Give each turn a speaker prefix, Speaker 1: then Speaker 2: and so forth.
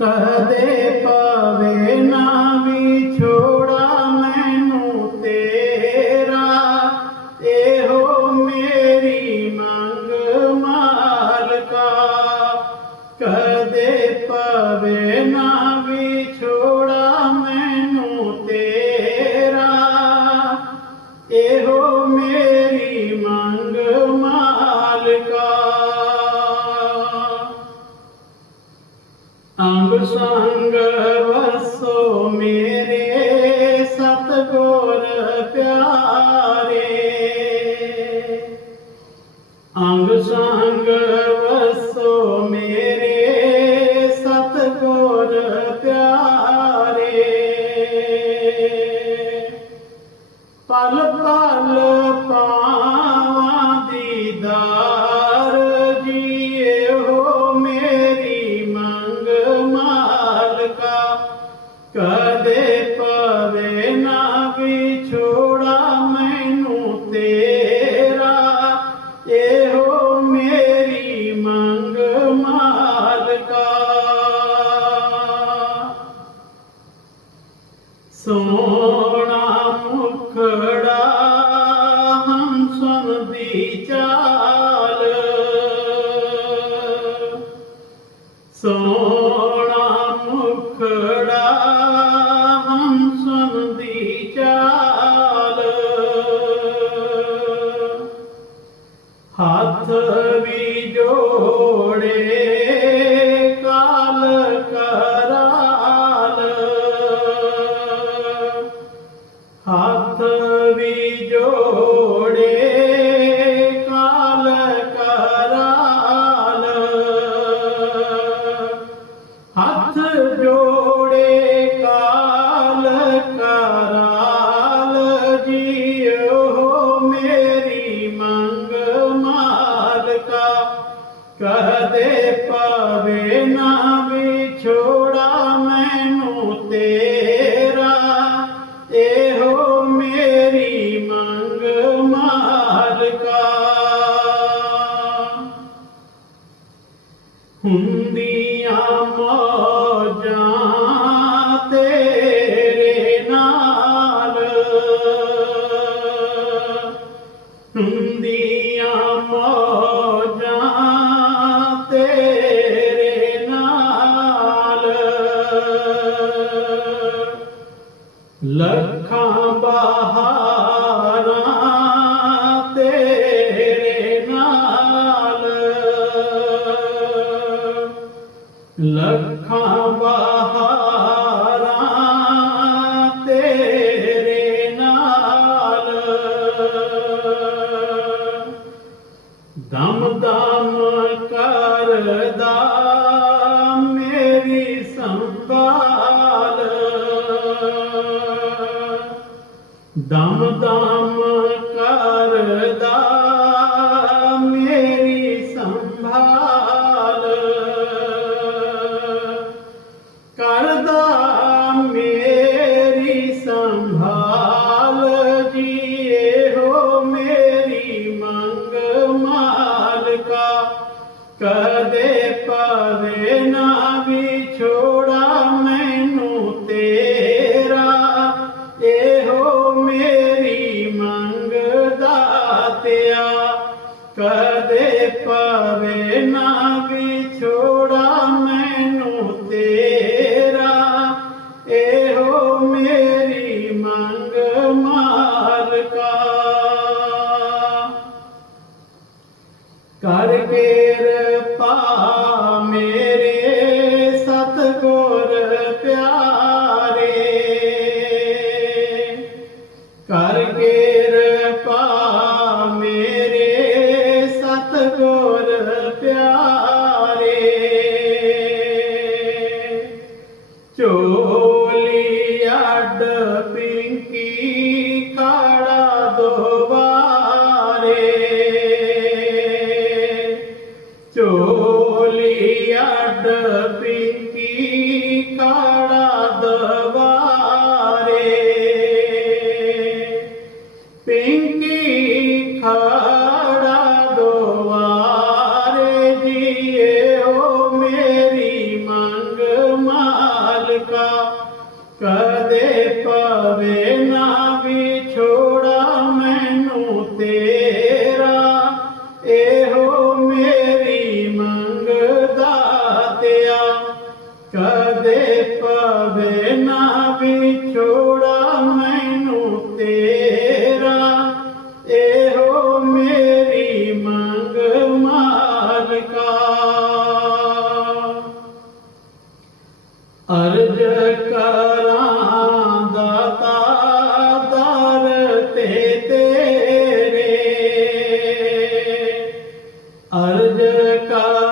Speaker 1: ਕਦੇ ਪਵੇ ਨਾ ਵਿਛੋੜਾ ਮੈਨੂੰ ਤੇਰਾ ਇਹੋ ਮੇਰੀ ਮੰਗ ਮਾਲਕਾ। ਕਦੇ ਪਵੇ ਨਾ ਸੰਗ ਵਸੋ ਮੇਰੇ ਸਤਗੁਰ ਪਿਆਰੇ ਅੰਗ ਸੰਗ ਵਸੋ ਮੇਰੇ ਸਤਗੁਰ ਪਿਆਰੇ। ਪਲ ਪਲ ਕਦੇ ਪਵੇ ਨਾ ਵਿਛੋੜਾ, ਮੈਨੂੰ ਤੇਰਾ। ਇਹੋ ਮੇਰੀ ਮੰਗ ਮਾਲਕਾ। ਸੋਣਾ ਮੁਖੜਾ, ਹੰਸਨ ਦੀ ਚਾਲ। ਸੋਣਾ ਹੱਥ ਵੀ ਪਵੇ ਲੱਖਾਂ ਬਹਾਰਾਂ ਤੇਰੇ ਨਾਲ। ਦਮ ਦਮ ਕਰਦਾ ਮੇਰੀ ਸੰਭਾਲ। ਦਮ ਜਾਵੇ ਚੋਲੀ ਅੱਡ ਪਿੰਕੀ ਕਾੜਾ ਦਵਾਰੇ ਪਿੰਕੀ ਖਾੜਾ ਦਵਾਰੇ ਜੀਏ ਓ ਮੇਰੀ ਮੰਗ ਮਾਲਕਾ ਕਦੇ ਪਵੇ ਨਾ ਪਵੇ ਨਾ ਵਿਛੋੜਾ ਮੈਨੂੰ ਤੇਰਾ। ਇਹੋ ਮੇਰੀ ਮੰਗ ਮਾਲਕਾ। ਅਰਜ ਕਰਾਂ ਦਾਤਾ ਦਰ ਤੇ ਤੇਰੇ। ਅਰਜ ਕਰਾਂ